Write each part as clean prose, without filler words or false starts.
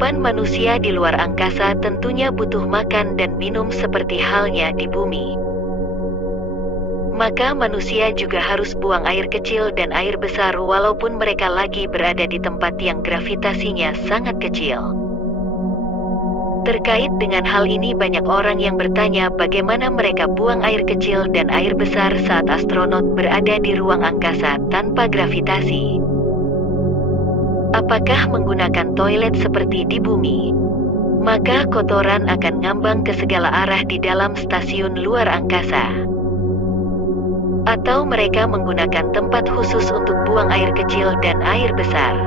Kehidupan manusia di luar angkasa tentunya butuh makan dan minum seperti halnya di bumi. Maka manusia juga harus buang air kecil dan air besar walaupun mereka lagi berada di tempat yang gravitasinya sangat kecil. Terkait dengan hal ini banyak orang yang bertanya bagaimana mereka buang air kecil dan air besar saat astronot berada di ruang angkasa tanpa gravitasi. Apakah menggunakan toilet seperti di bumi? Maka kotoran akan ngambang ke segala arah di dalam stasiun luar angkasa. Atau mereka menggunakan tempat khusus untuk buang air kecil dan air besar.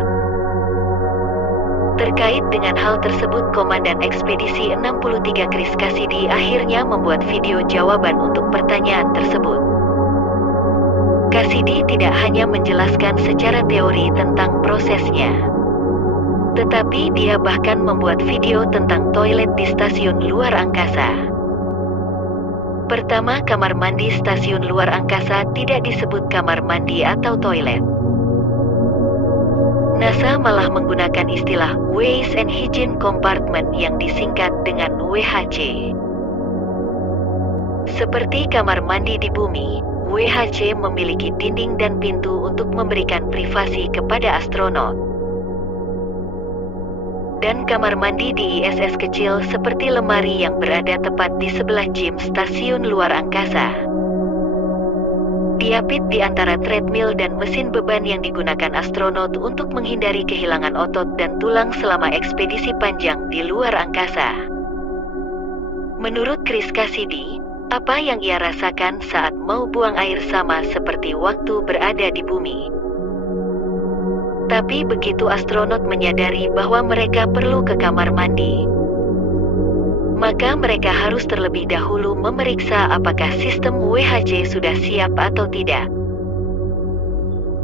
Terkait dengan hal tersebut, Komandan Ekspedisi 63 Chris Cassidy akhirnya membuat video jawaban untuk pertanyaan tersebut. Cassidy tidak hanya menjelaskan secara teori tentang prosesnya, tetapi dia bahkan membuat video tentang toilet di stasiun luar angkasa. Pertama, kamar mandi stasiun luar angkasa tidak disebut kamar mandi atau toilet. NASA malah menggunakan istilah Waste and Hygiene Compartment yang disingkat dengan WHC. Seperti kamar mandi di bumi, WHC memiliki dinding dan pintu untuk memberikan privasi kepada astronot. Dan kamar mandi di ISS kecil seperti lemari yang berada tepat di sebelah gym stasiun luar angkasa. Diapit di antara treadmill dan mesin beban yang digunakan astronot untuk menghindari kehilangan otot dan tulang selama ekspedisi panjang di luar angkasa. Menurut Chris Cassidy, apa yang ia rasakan saat mau buang air sama seperti waktu berada di bumi. Tapi begitu astronot menyadari bahwa mereka perlu ke kamar mandi, maka mereka harus terlebih dahulu memeriksa apakah sistem WHC sudah siap atau tidak.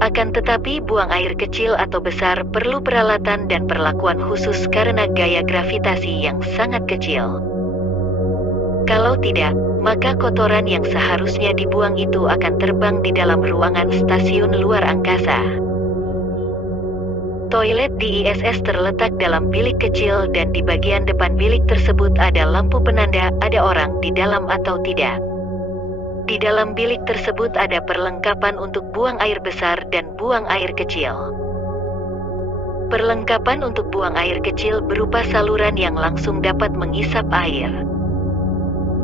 Akan tetapi buang air kecil atau besar perlu peralatan dan perlakuan khusus karena gaya gravitasi yang sangat kecil. Kalau tidak, maka kotoran yang seharusnya dibuang itu akan terbang di dalam ruangan stasiun luar angkasa. Toilet di ISS terletak dalam bilik kecil dan di bagian depan bilik tersebut ada lampu penanda ada orang di dalam atau tidak. Di dalam bilik tersebut ada perlengkapan untuk buang air besar dan buang air kecil. Perlengkapan untuk buang air kecil berupa saluran yang langsung dapat mengisap air.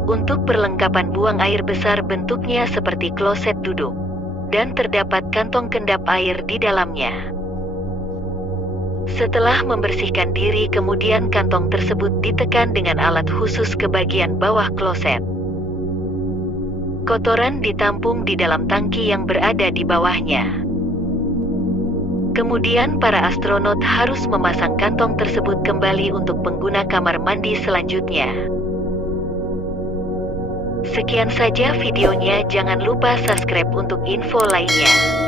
Untuk perlengkapan buang air besar bentuknya seperti kloset duduk, dan terdapat kantong kendap air di dalamnya. Setelah membersihkan diri kemudian kantong tersebut ditekan dengan alat khusus ke bagian bawah kloset. Kotoran ditampung di dalam tangki yang berada di bawahnya. Kemudian para astronot harus memasang kantong tersebut kembali untuk pengguna kamar mandi selanjutnya. Sekian saja videonya, jangan lupa subscribe untuk info lainnya.